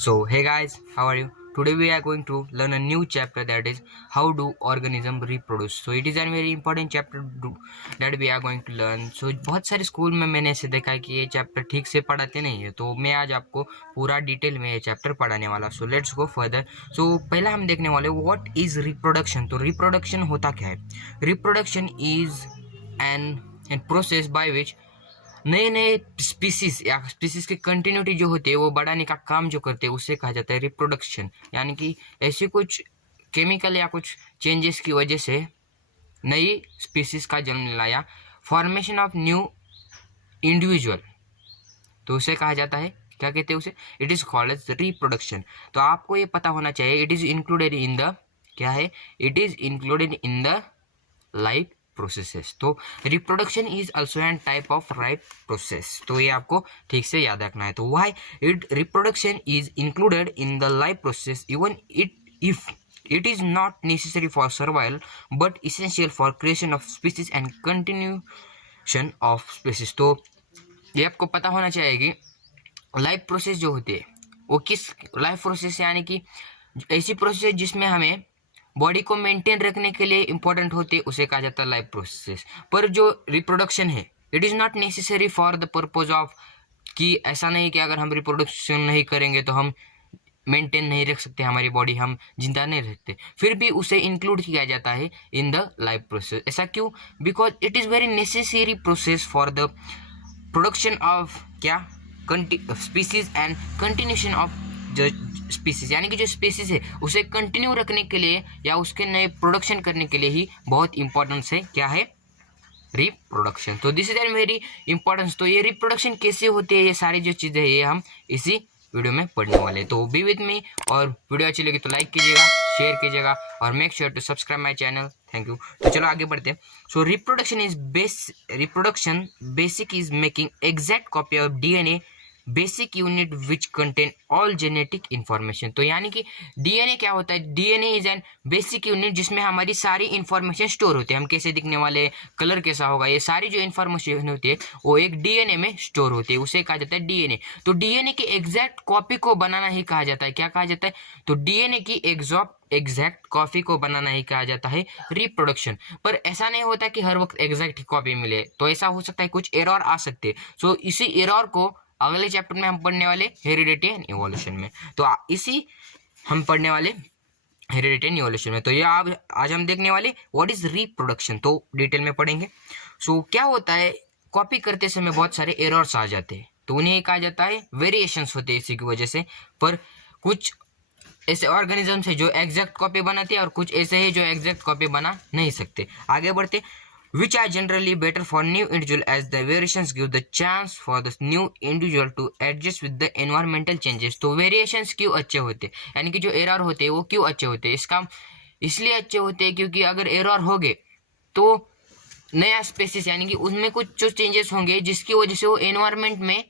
So hey guys, how are you? Today we are going to learn a new chapter, that is how do organism reproduce. So it is a very important chapter that we are going to learn. So बहुत सारे school में मैंने ऐसे देखा है कि ये chapter ठीक से पढ़ाते नहीं है, तो मैं आज आपको पूरा डिटेल में ये चैप्टर पढ़ाने वाला. So let's go further. सो पहला हम देखने वाले व्हाट इज रिप्रोडक्शन. तो रिप्रोडक्शन होता क्या है? Reproduction is an process by which नए नए स्पीसीज या स्पीसीज की कंटिन्यूटी जो होती है वो बढ़ाने का काम जो करते हैं उसे कहा जाता है रिप्रोडक्शन. यानी कि ऐसे कुछ केमिकल या कुछ चेंजेस की वजह से नई स्पीसीज का जन्म लाया, फॉर्मेशन ऑफ न्यू इंडिविजुअल, तो उसे कहा जाता है, क्या कहते हैं उसे? It is called as reproduction. तो आपको ये पता होना चाहिए, it is included in the, क्या है? It is included in the life processes. तो reproduction is also an type of life process. तो ये आपको ठीक से याद रखना है. तो why it reproduction is included in the life process even if it is not necessary for survival but essential for creation of species and continuation of species. तो ये आपको पता होना चाहिए कि लाइफ प्रोसेस जो होती है वो किस लाइफ प्रोसेस, यानी कि ऐसी प्रोसेस जिसमें हमें बॉडी को मेंटेन रखने के लिए इंपॉर्टेंट होते हैं उसे कहा जाता है लाइफ प्रोसेस. पर जो रिप्रोडक्शन है it is not necessary for the purpose of, कि ऐसा नहीं कि अगर हम रिप्रोडक्शन नहीं करेंगे तो हम मेंटेन नहीं रख सकते हमारी बॉडी, हम जिंदा नहीं रह सकते, फिर भी उसे इंक्लूड किया जाता है इन द लाइफ प्रोसेस. ऐसा क्यों? Because it is very necessary process for the production of क्या स्पीसीज एंड कंटिन्यूशन ऑफ जो स्पीसीज, यानी कि जो स्पीसीज है उसे कंटिन्यू रखने के लिए या उसके नए प्रोडक्शन करने के लिए ही बहुत इंपॉर्टेंस है. क्या है? रिप्रोडक्शन. तो this is an very importance. तो ये रिप्रोडक्शन कैसे होती है, ये सारी जो चीज़ें हैं ये हम इसी वीडियो में पढ़ने वाले. तो बी विद मी, और वीडियो अच्छी लगी तो लाइक कीजिएगा, शेयर कीजिएगा और make sure to subscribe my channel. Thank you. तो चलो आगे बढ़ते हैं. So reproduction basic is making exact copy of DNA basic unit which contain all genetic information. तो यानी कि डीएनए क्या होता है? DNA is an basic unit जिसमें हमारी सारी इन्फॉर्मेशन स्टोर होती है. हम कैसे दिखने वाले, कलर कैसा होगा, ये सारी जो इन्फॉर्मेशन होती है वो एक डीएनए में स्टोर होती है, उसे कहा जाता है डीएनए. तो डीएनए की एग्जैक्ट कॉपी को बनाना ही कहा जाता है, क्या कहा जाता है? तो डीएनए की एग्जैक्ट कॉपी को बनाना ही कहा जाता है रिप्रोडक्शन. पर ऐसा नहीं होता कि हर वक्त एग्जैक्ट कॉपी मिले, तो ऐसा हो सकता है कुछ एरर आ सकते हैं. सो इसी एरर को अगले चैप्टर में हम पढ़ने वाले हेरिडिटी एंड इवोल्यूशन में. तो इसी हम पढ़ने वाले हेरिडिटी एंड इवोल्यूशन में. तो ये आज हम देखने वाले व्हाट इज रिप्रोडक्शन, तो डिटेल में पढ़ेंगे. सो क्या होता है, कॉपी करते समय बहुत सारे एरर्स आ जाते हैं, तो उन्हें कहा जाता है वेरिएशंस होते हैं इसी की वजह से. पर कुछ ऐसे ऑर्गेनिजम्स है जो एग्जैक्ट कॉपी बनाते हैं और कुछ ऐसे है जो एग्जैक्ट कॉपी बना नहीं सकते. आगे बढ़ते. which are generally better for new individual as the variations give the chance for the new individual to adjust with the environmental changes. तो variations क्यों अच्छे होते हैं, यानी कि जो एरर होते हैं वो क्यों अच्छे होते हैं? इसका इसलिए अच्छे होते हैं क्योंकि अगर एरर हो गए तो नया स्पेसिस, यानी कि उनमें कुछ जो चेंजेस होंगे जिसकी वजह से वो एनवायरमेंट में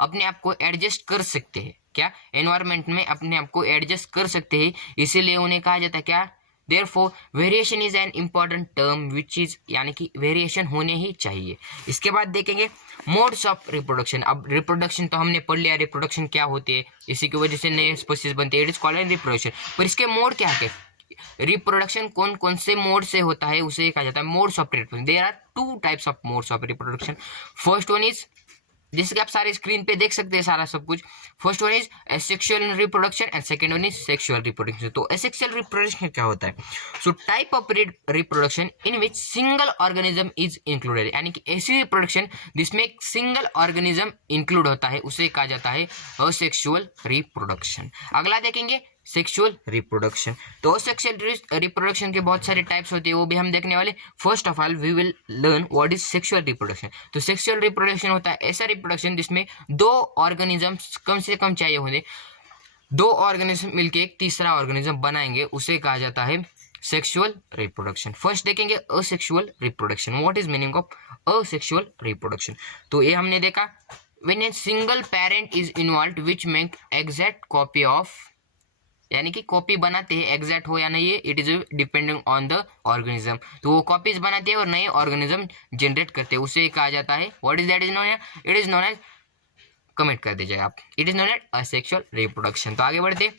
अपने आप को एडजस्ट कर सकते हैं. क्या? एनवायरमेंट में अपने आप को एडजस्ट कर सकते हैं, इसीलिए उन्हें कहा जाता है क्या? Therefore, variation is an important term which is, यानी कि वेरिएशन होने ही चाहिए. इसके बाद देखेंगे मोड्स ऑफ रिप्रोडक्शन. अब रिप्रोडक्शन तो हमने पढ़ लिया, रिप्रोडक्शन क्या होती है, इसी की वजह से नए स्पीसीज बनते हैं, इट इज कॉल्ड रिप्रोडक्शन. पर इसके मोड क्या है? रिप्रोडक्शन कौन कौन से मोड से होता है उसे कहा जाता है modes of reproduction. There are two types of modes of reproduction. First one is, जिसके आप सारे स्क्रीन पे देख सकते हैं सारा सब कुछ. First one is asexual reproduction and second one is sexual reproduction. तो एसेक्सुअल रिप्रोडक्शन क्या होता है? So type of reproduction in which single organism is included, यानी कि ऐसी रिप्रोडक्शन जिसमें एक सिंगल ऑर्गेनिज्म इंक्लूड होता है उसे कहा जाता है असेक्सुअल रिप्रोडक्शन. अगला देखेंगे सेक्सुअल रिप्रोडक्शन. तो सेक्सुअल रिप्रोडक्शन के बहुत सारे टाइप्स होते हैं, वो भी हम देखने वाले. First of all we will learn what is sexual reproduction. तो सेक्सुअल रिप्रोडक्शन होता है ऐसा रिप्रोडक्शन जिसमें दो ऑर्गेनिजम्स कम से कम चाहिए होंगे, दो ऑर्गेनिज्म मिलकर एक तीसरा ऑर्गेनिज्म बनाएंगे, उसे कहा जाता है सेक्सुअल रिप्रोडक्शन. फर्स्ट देखेंगे asexual reproduction. What is meaning of asexual reproduction? तो ये हमने देखा, when a single parent is involved which make exact copy of, यानी कि कॉपी बनाते हैं, एग्जैक्ट हो या नहीं है it is depending on the organism. तो वो कॉपीज बनाते हैं और नए ऑर्गेनिज्म जनरेट करते हैं, उसे कहा जाता है what is that is known, it is known as comment कर दीजिएगा आप। It is known as asexual reproduction. तो आगे बढ़ते,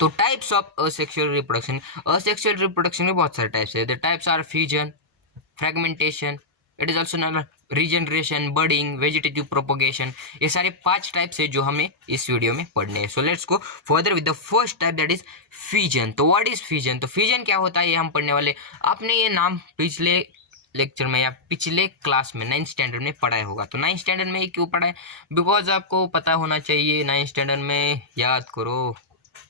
तो types of asexual reproduction. Asexual reproduction में बहुत सारे टाइप्स है। The types are fusion, fragmentation, it is also known regeneration, budding, vegetative propagation. ये सारे 5 टाइप्स है जो हमें इस वीडियो में पढ़ने हैं। So let's go further with the first type, that is fusion. तो व्हाट इज फ्यूजन? तो फ्यूजन क्या होता है ये हम पढ़ने वाले। आपने ये नाम पिछले लेक्चर में या पिछले क्लास में 9th स्टैंडर्ड में पढ़ाया होगा। तो 9th स्टैंडर्ड में क्यों पढ़ा है? बिकॉज आपको पता होना चाहिए। 9th स्टैंडर्ड में याद करो,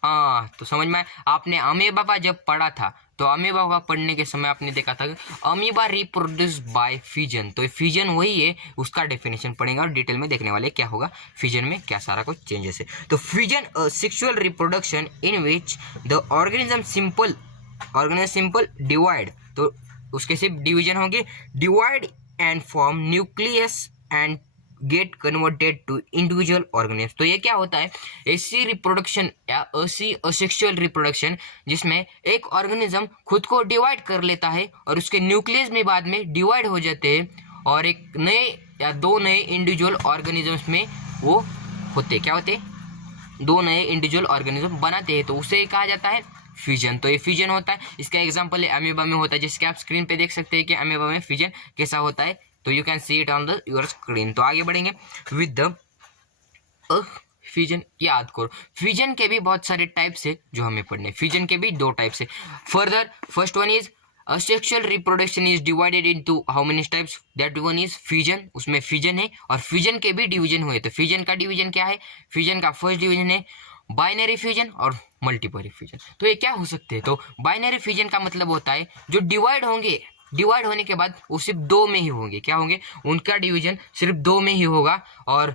हाँ तो समझ में आपने अमीबा जब पढ़ा था तो अमीबा पढ़ने के समय आपने देखा था अमीबा रिप्रोड्यूस बाय फ्यूजन। तो फ्यूजन वही है, उसका डेफिनेशन पढ़ेंगे और डिटेल में देखने वाले क्या होगा फ्यूजन में, क्या सारा कुछ चेंजेस है। तो fusion sexual reproduction in which the organism simple divide. तो उसके सिर्फ डिवीजन होंगे, divide and form nucleus and get converted to individual organism. तो ये क्या होता है? ऐसी रिप्रोडक्शन या ऐसी असेक्सुअल रिप्रोडक्शन जिसमें एक ऑर्गेनिज्म खुद को डिवाइड कर लेता है और उसके न्यूक्लियस में बाद में डिवाइड हो जाते हैं और एक नए या 2 नए इंडिविजुअल ऑर्गेनिजम्स में वो होते, क्या होते? 2 नए इंडिविजुअल ऑर्गेनिज्म बनाते हैं। तो उसे कहा जाता है फ्यूजन। तो ये फ्यूजन होता है, इसका एग्जाम्पल है अमीबा में होता है, जिसके आप स्क्रीन पे देख सकते हैं कि अमीबा में फ्यूजन कैसा होता है। तो you can see it on the your screen. तो आगे बढ़ेंगे विद द फ्यूजन। याद करो फ्यूजन के भी बहुत सारे टाइप्स है जो हमें पढ़ने। फ्यूजन के भी 2 टाइप्स है। Further first one is asexual reproduction is divided into how many types? That one is fusion. उसमें फ्यूजन है और फ्यूजन के भी डिवीजन हुए। तो फ्यूजन का डिवीजन क्या है? फ्यूजन का फर्स्ट डिवीजन है बाइनरी फ्यूजन और मल्टीपल फ्यूजन। तो ये क्या हो सकते हैं? तो बाइनरी फ्यूजन का मतलब होता है जो डिवाइड होंगे, डिवाइड होने के बाद वो सिर्फ 2 में ही होंगे। क्या होंगे? उनका डिवीजन सिर्फ 2 में ही होगा। और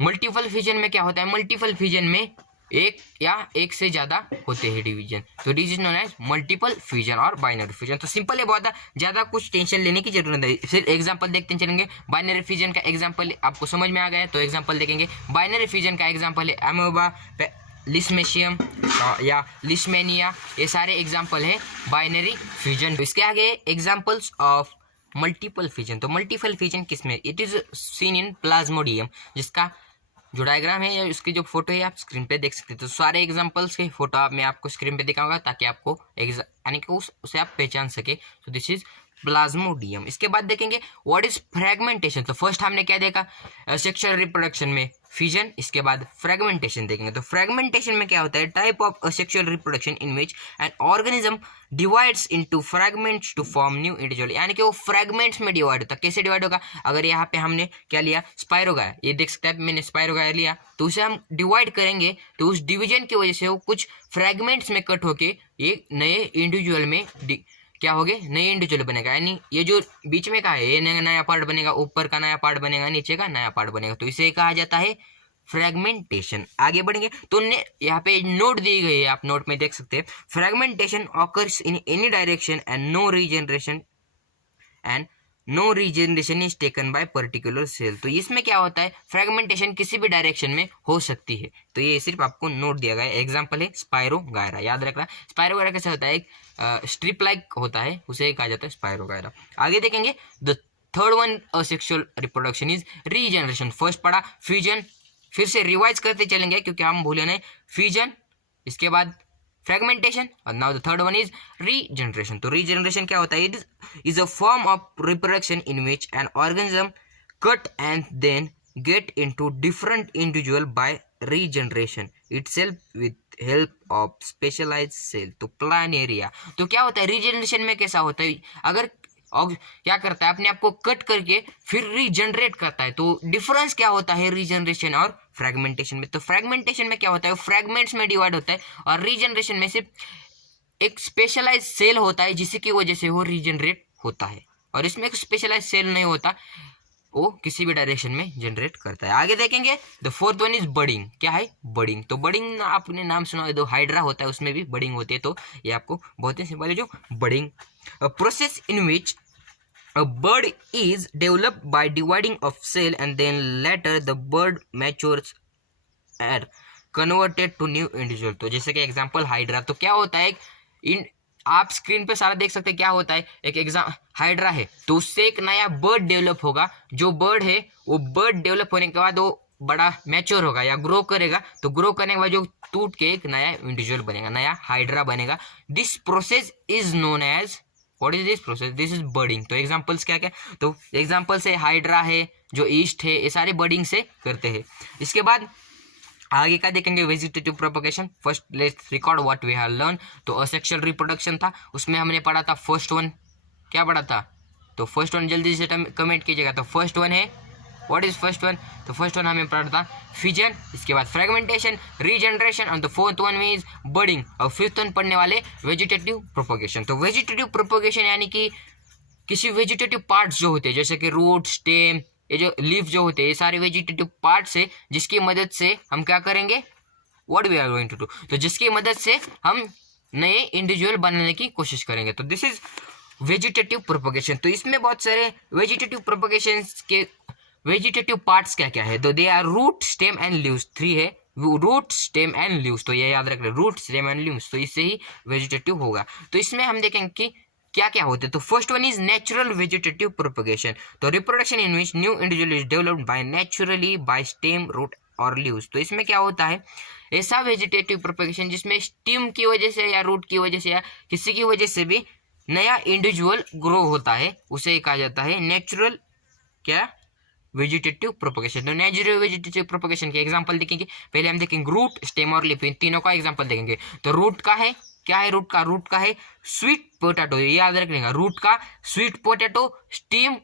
मल्टीपल फ्यूजन में क्या होता है? मल्टीपल फ्यूजन में एक या एक से ज्यादा होते हैं डिवीजन। तो this is known as multiple fusion और बाइनरी फ्यूजन। तो सिंपल है, बहुत ज्यादा कुछ टेंशन लेने की जरूरत नहीं। सिर्फ एग्जांपल देखते चलेंगे। बाइनरी फ्यूजन का एग्जांपल आपको समझ में आ गया तो एग्जांपल देखेंगे। बाइनरी फ्यूजन का एग्जांपल है अमीबा, लिस्मेशियम या लिस्मेनिया। ये सारे एग्जांपल है बाइनरी फ्यूजन। तो इसके आगे एग्जांपल्स ऑफ मल्टीपल फ्यूजन। तो मल्टीपल फ्यूजन किसमें? It is seen in Plasmodium, जिसका जो डायग्राम है या उसकी जो फोटो है आप स्क्रीन पे देख सकते हैं। तो सारे एग्जांपल्स के फोटो मैं आपको स्क्रीन पे दिखाऊंगा ताकि आपको यानी कि उसे आप पहचान सके। तो दिस इज प्लाज्मोडियम। इसके बाद देखेंगे व्हाट इज फ्रेगमेंटेशन। तो फर्स्ट हमने क्या देखा? सेक्सुअल रिप्रोडक्शन में फ्यूजन, इसके बाद फ्रेगमेंटेशन देखेंगे। तो फ्रेगमेंटेशन में क्या होता है? Type of sexual reproduction in which an organism divides into fragments to form new individual. यानी कि वो फ्रेगमेंट्स में डिवाइड होता है। कैसे डिवाइड होगा? अगर यहाँ पे हमने क्या लिया? स्पाइरोगाया, ये देख सकते हैं मैंने स्पाइरोगाया लिया, तो उसे हम डिवाइड करेंगे तो उस डिवीजन की वजह से वो कुछ फ्रेगमेंट्स में कट होके ये नए इंडिविजुअल में क्या हो गए? नए इंडिविजुअल बनेगा। यानी ये जो बीच में का है ये नया पार्ट बनेगा, ऊपर का नया पार्ट बनेगा, नीचे का नया पार्ट बनेगा। तो इसे कहा जाता है फ्रेगमेंटेशन। आगे बढ़ेंगे तो यहाँ पे नोट दी गई है, आप नोट में देख सकते हैं। Fragmentation occurs in any direction and no regeneration is taken by particular cell. तो इसमें क्या होता है? फ्रेगमेंटेशन किसी भी डायरेक्शन में हो सकती है। तो ये सिर्फ आपको नोट दिया गया है। एग्जांपल है स्पाइरोगायरा, याद रखना। स्पाइरोगायरा कैसे होता है? एक स्ट्रिप लाइक होता है, उसे कहा जाता है स्पाइरोगायरा। आगे देखेंगे the third one asexual reproduction is regeneration. First पढ़ा फ्यूजन, फिर से रिवाइज करते चलेंगे क्योंकि हम भूले नहीं। फ्यूजन, इसके बाद फ्रेगमेंटेशन और now the third one is regeneration. तो रीजनरेशन क्या होता है? It is a form of reproduction in which an organism cut and then get into different individual by regeneration itself with help of specialised cell. तो plan area. तो क्या होता है regeneration में? कैसा होता है? अगर और क्या करता है? अपने आप को कट करके फिर रीजनरेट करता है। तो डिफरेंस क्या होता है रीजनरेशन और फ्रेगमेंटेशन में? तो फ्रेगमेंटेशन में क्या होता है? फ्रेगमेंट्स में डिवाइड होता है और रीजनरेशन में सिर्फ एक स्पेशलाइज सेल होता है जिसकी वजह से वो रीजनरेट होता है। और इसमें एक स्पेशलाइज सेल नहीं होता, वो किसी भी डायरेक्शन में जनरेट करता है। आगे देखेंगे the fourth one is budding. क्या है? बडिंग। तो बडिंग आपने नाम सुना है, दो हाइड्रा होता है उसमें भी बडिंग होती है। तो ये आपको बहुत ही सिंपल है जो budding. Process in which a bird is developed by dividing of cell and then later the bird matures are converted to new individual। तो जैसे कि एग्जांपल हाइड्रा। तो क्या होता है? इन आप स्क्रीन पे सारा देख सकते हैं क्या होता है। एक हाइड्रा है तो उससे एक नया बर्ड डेवलप होगा। जो बर्ड है वो बर्ड डेवलप होने के बाद वो बड़ा मैच्योर होगा या ग्रो करेगा तो ग्रो करने के बाद जो टूट के एक नया इंडिविजुअल बनेगा, नया हाइड्रा बनेगा। This process is known as, what is this process? This is budding. तो एग्जांपल्स क्या क्या? तो एग्जांपल्स है हाइड्रा है, जो ईस्ट है, ये सारे बर्डिंग से करते हैं। इसके बाद आगे का देखेंगे vegetative propagation. First let's record what we have learn. तो असेक्सुअल रिप्रोडक्शन था, उसमें हमने पढ़ा था फर्स्ट वन, क्या पढ़ा था? तो फर्स्ट वन जल्दी से कमेंट कीजिएगा। तो फर्स्ट वन है, व्हाट इज फर्स्ट वन? तो फर्स्ट वन हमें पढ़ा था फिजन, इसके बाद फ्रेगमेंटेशन, रीजनरेशन, और द फोर्थ वन मीज बर्डिंग, और फिफ्थ वन पढ़ने वाले वेजिटेटिव प्रोपगेशन। तो वेजिटेटिव प्रोपगेशन यानी कि किसी वेजिटेटिव पार्ट्स जो होते हैं, जैसे कि रूट, स्टेम, ये जो लीफ जो होते हैं, ये सारे वेजिटेटिव पार्ट्स है, जिसकी मदद से हम क्या करेंगे? What we are going to do, तो जिसकी मदद से हम नए इंडिविजुअल बनाने की कोशिश करेंगे। तो दिस इज वेजिटेटिव प्रोपगेशन। तो इसमें बहुत सारे वेजिटेटिव प्रोपगेशन के वेजिटेटिव पार्ट्स क्या क्या है? तो they are root, stem and leaves. 3 है, रूट, स्टेम एंड लीव्स। तो ये याद रख रहे, रूट, स्टेम एंड लीव्स, तो इससे ही वेजिटेटिव होगा। तो इसमें हम देखेंगे कि क्या क्या होते हैं। तो first one is natural vegetative propagation. तो reproduction in which new individual is developed by naturally by stem, root और लीव्स। तो इसमें क्या होता है? ऐसा वेजिटेटिव प्रोपगेशन जिसमें स्टेम की वजह से या रूट की वजह से या किसी की वजह से भी नया इंडिविजुअल ग्रो होता है, उसे कहा जाता है नेचुरल क्या? Vegetative propagation. तो नेचुरल वेजिटेटिव प्रोपगेशन के एग्जांपल देखेंगे। पहले हम देखेंगे रूट, स्टेम और लीफ, इन तीनों का एग्जांपल देखेंगे। तो रूट का है, क्या है रूट का? रूट का है स्वीट पोटैटो, ये याद रखने रूट का स्वीट पोटैटो, स्टीम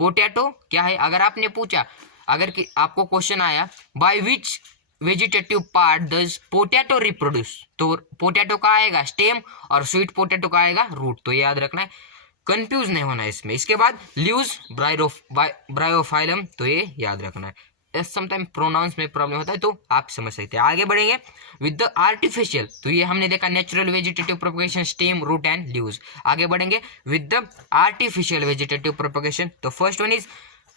पोटैटो क्या है? अगर आपने पूछा, अगर कि आपको क्वेश्चन आया by which vegetative part does potato reproduce, तो पोटैटो का आएगा स्टेम और स्वीट पोटैटो का आएगा रूट। तो ये याद रखना है, कंफ्यूज नहीं होना है इसमें। इसके बाद लीव्स, ब्रायोफाइलम, तो ये याद रखना है। समटाइम प्रोनाउंस में प्रॉब्लम होता है, तो आप समझ सकते हैं। आगे बढ़ेंगे विद द आर्टिफिशियल। तो ये हमने देखा natural vegetative propagation, stem, root and leaves. आगे बढ़ेंगे with the artificial vegetative propagation. तो फर्स्ट वन इज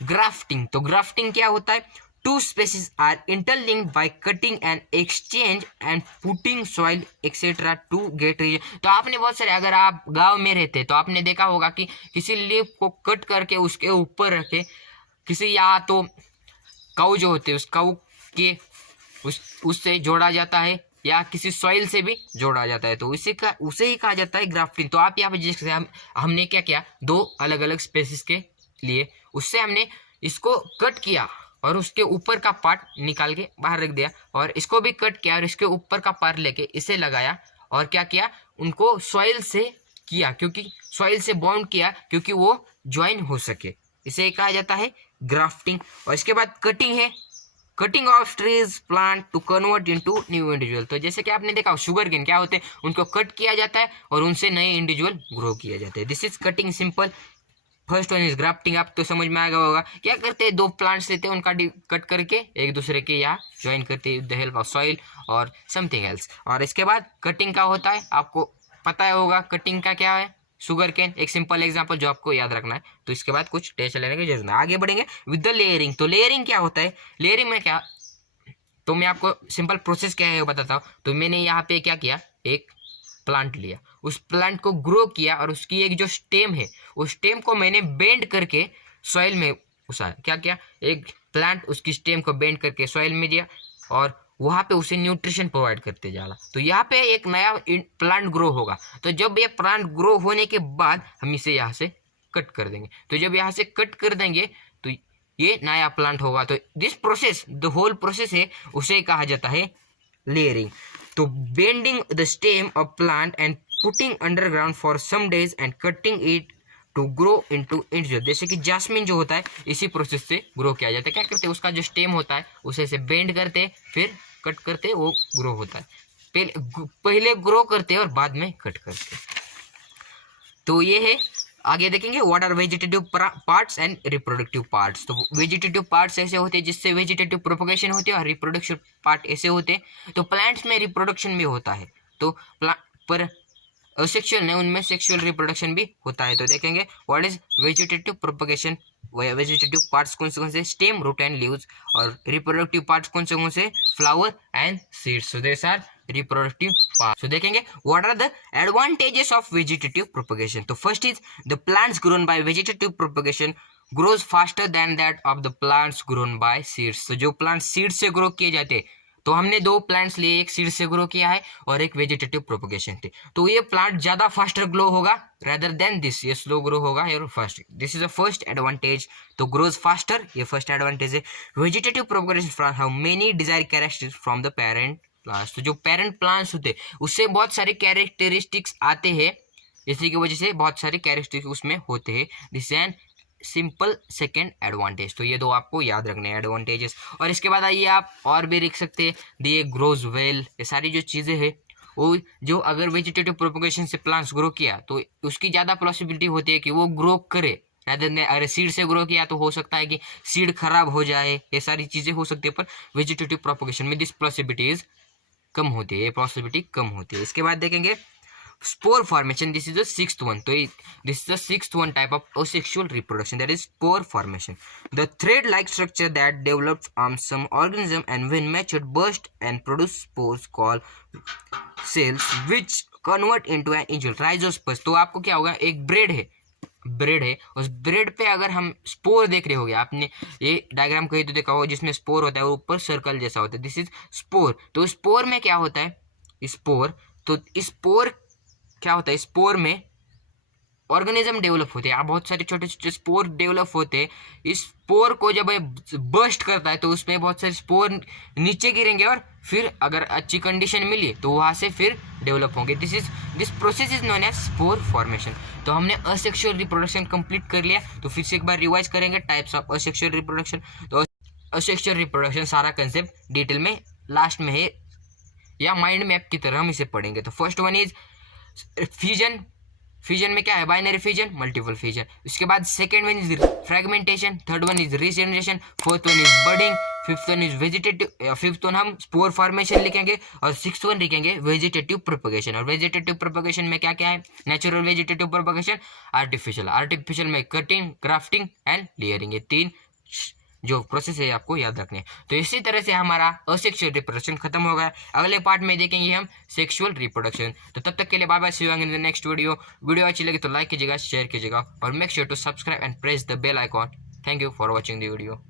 ग्राफ्टिंग। तो ग्राफ्टिंग क्या होता है? Two species are interlinked by cutting and exchange and putting soil etcetera to get region. तो आपने बहुत सारे, अगर आप गांव में रहते तो आपने देखा होगा कि किसी लीफ को कट करके उसके ऊपर रखे किसी, या तो काऊ जो होते हैं उस काऊ के उससे जोड़ा जाता है, या किसी सॉइल से भी जोड़ा जाता है, तो उसे ही कहा जाता है ग्राफ्टिंग। तो आप यहाँ पे जैसे हमने क्या किया, 2 अलग अलग स्पेसिस के लिए उससे हमने इसको कट किया और उसके ऊपर का पार्ट निकाल के बाहर रख दिया, और इसको भी कट किया और इसके ऊपर का पार्ट लेके इसे लगाया, और क्या किया, उनको सॉइल से किया, क्योंकि सॉइल से बॉन्ड किया, क्योंकि वो ज्वाइन हो सके, इसे कहा जाता है ग्राफ्टिंग। और इसके बाद कटिंग है, cutting of trees plant to convert into new individual. तो जैसे कि आपने देखा शुगर केन क्या होते हैं, उनको कट किया जाता है और उनसे नए इंडिविजुअल ग्रो किया जाता है। This is cutting, simple. First one is grafting, आप तो समझ में आएगा होगा। क्या करते हैं, 2 प्लांट्स लेते हैं, उनका कट करके एक दूसरे के यहाँ ज्वाइन करते हैं with the help of soil और समथिंग एल्स। और इसके बाद कटिंग का होता है, आपको पता होगा कटिंग का क्या है, शुगर केन, एक सिंपल एग्जांपल जो आपको याद रखना है। तो इसके बाद कुछ टेंशन लेने की जरूरत नहीं। आगे बढ़ेंगे विद द लेयरिंग। तो लेयरिंग क्या होता है? लेयरिंग में क्या, तो मैं आपको सिंपल प्रोसेस क्या है वो बताता हूँ। तो मैंने यहाँ पे क्या किया, एक प्लांट लिया, उस प्लांट को ग्रो किया, और उसकी एक जो स्टेम है, उस स्टेम को मैंने बेंड करके सॉइल में घुसाया। क्या किया, एक प्लांट उसकी स्टेम को बेंड करके सॉइल में दिया, और वहाँ पे उसे न्यूट्रिशन प्रोवाइड करते जा रहा। तो यहाँ पे एक नया प्लांट ग्रो होगा। तो जब ये प्लांट ग्रो होने के बाद हम इसे यहाँ से कट कर देंगे। तो जब यहाँ से कट कर देंगे तो ये नया प्लांट होगा। तो this process, the whole process है, उसे कहा जाता है लेयरिंग। तो bending the stem of plant and putting underground for some days and cutting it to grow into individual. जैसे कि जास्मिन जो होता है इसी प्रोसेस से ग्रो किया जाता है। क्या करते हैं, उसका जो स्टेम होता है उसे ऐसे बेंड करते, फिर कट करते, वो ग्रो होता है। पहले ग्रो करते और बाद में कट करते। तो ये है, आगे देखेंगे what are vegetative parts and reproductive parts. तो वेजिटेटिव पार्ट्स ऐसे होते हैं जिससे वेजिटेटिव प्रोपगेशन होती है, और रिप्रोडक्शन पार्ट ऐसे होते हैं। तो प्लांट्स में रिप्रोडक्शन भी होता है, तो पर असेक्सुअल नहीं, उनमें सेक्सुअल रिप्रोडक्शन भी होता है। तो देखेंगे what is vegetative propagation. Vegetative parts कौन से, स्टेम, रूट एंड लीव्स। और रिप्रोडक्टिव पार्ट्स कौन से, flower and seeds. So this are reproductive part. So देखेंगे what are the advantages of vegetative propagation. तो first is the plants grown by vegetative propagation grows faster than that of the plants grown by seeds. तो जो plant seed से grow किए जाते, तो हमने दो प्लांट्स लिए, एक सीड से ग्रो किया है और एक वेजिटेटिव प्रोपगेशन थी, तो ये प्लांट ज्यादा फास्टर ग्रो होगा रेदर देन दिस, ये स्लो ग्रो होगा ये fast. This is the first advantage. तो ग्रोज फास्टर, ये फर्स्ट एडवांटेज है। Vegetative propagation from have many desire characteristics from the parent plants. तो जो पेरेंट प्लांट्स होते उससे बहुत सारे कैरेक्टरिस्टिक्स आते हैं, इसी की वजह से बहुत सारे कैरेक्टरिस्टिक्स उसमें होते हैं। This an simple second advantage. तो ये दो आपको याद रखने हैं एडवांटेजेस। और इसके बाद आइए आप और भी लिख सकते हैं, दिए ग्रोज वेल, ये सारी जो चीज़ें हैं वो जो अगर वेजिटेटिव प्रोपगेशन से प्लांट्स ग्रो किया तो उसकी ज़्यादा पॉसिबिलिटी होती है कि वो ग्रो करे। अगर सीड से ग्रो किया तो हो सकता है कि सीड खराब हो जाए, ये सारी चीज़ें हो सकती है, पर वेजिटेटिव प्रोपगेशन में दिस पॉसिबिलिटीज कम होती है, ये पॉसिबिलिटी कम होती है। इसके बाद देखेंगे spore formation. This is the sixth one. So this is the sixth one type of asexual reproduction, that is spore formation. The thread-like structure that develops on some organism and when matured burst and produce spores called cells which convert into an individual rhizospus. तो आपको क्या होगा, एक bread है, उस bread पे अगर हम स्पोर देख रहे होगे, आपने ये डायग्राम कहीं तो देखा होगा जिसमें स्पोर होता है, वो ऊपर सर्कल जैसा होता है, दिस इज स्पोर। तो स्पोर में क्या होता है, स्पोर, तो स्पोर क्या होता है, स्पोर में ऑर्गेनिज्म डेवलप होते हैं, बहुत सारे छोटे छोटे स्पोर डेवलप होते हैं। इस स्पोर को जब बर्स्ट करता है तो उसमें बहुत सारे स्पोर नीचे गिरेंगे और फिर अगर अच्छी कंडीशन मिली तो वहां से फिर डेवलप होंगे। This process is known as spore formation. तो हमने असेक्सुअल रिप्रोडक्शन कंप्लीट कर लिया, तो फिर से एक बार रिवाइज करेंगे टाइप्स ऑफ असेक्सुअल रिप्रोडक्शन। तो असेक्सुअल रिप्रोडक्शन सारा कंसेप्ट डिटेल में लास्ट में है या माइंड मैप की तरह हम इसे पढ़ेंगे। तो first one is fusion. Fusion में क्या है, बाइनरी फ्यूजन, मल्टीपल फ्यूजन। उसके बाद second one is fragmentation, third one is regeneration, fourth one is budding, fifth one is vegetative, fifth one हम स्पोर फॉर्मेशन लिखेंगे और सिक्स्थ वन लिखेंगे vegetative propagation. और वेजिटेटिव प्रोपगेशन में क्या क्या है, नेचुरल वेजिटेटिव प्रोपगेशन, आर्टिफिशियल में कटिंग, ग्राफ्टिंग एंड लेयरिंग, ये तीन जो प्रोसेस है आपको याद रखने हैं। तो इसी तरह से हमारा असेक्सुअल रिप्रोडक्शन खत्म हो गया। अगले पार्ट में देखेंगे हम सेक्सुअल रिप्रोडक्शन। तो तब तक के लिए bye bye, see you in the next video अच्छी लगी तो लाइक कीजिएगा, शेयर कीजिएगा और make sure to subscribe and press the bell icon. Thank you for watching the video.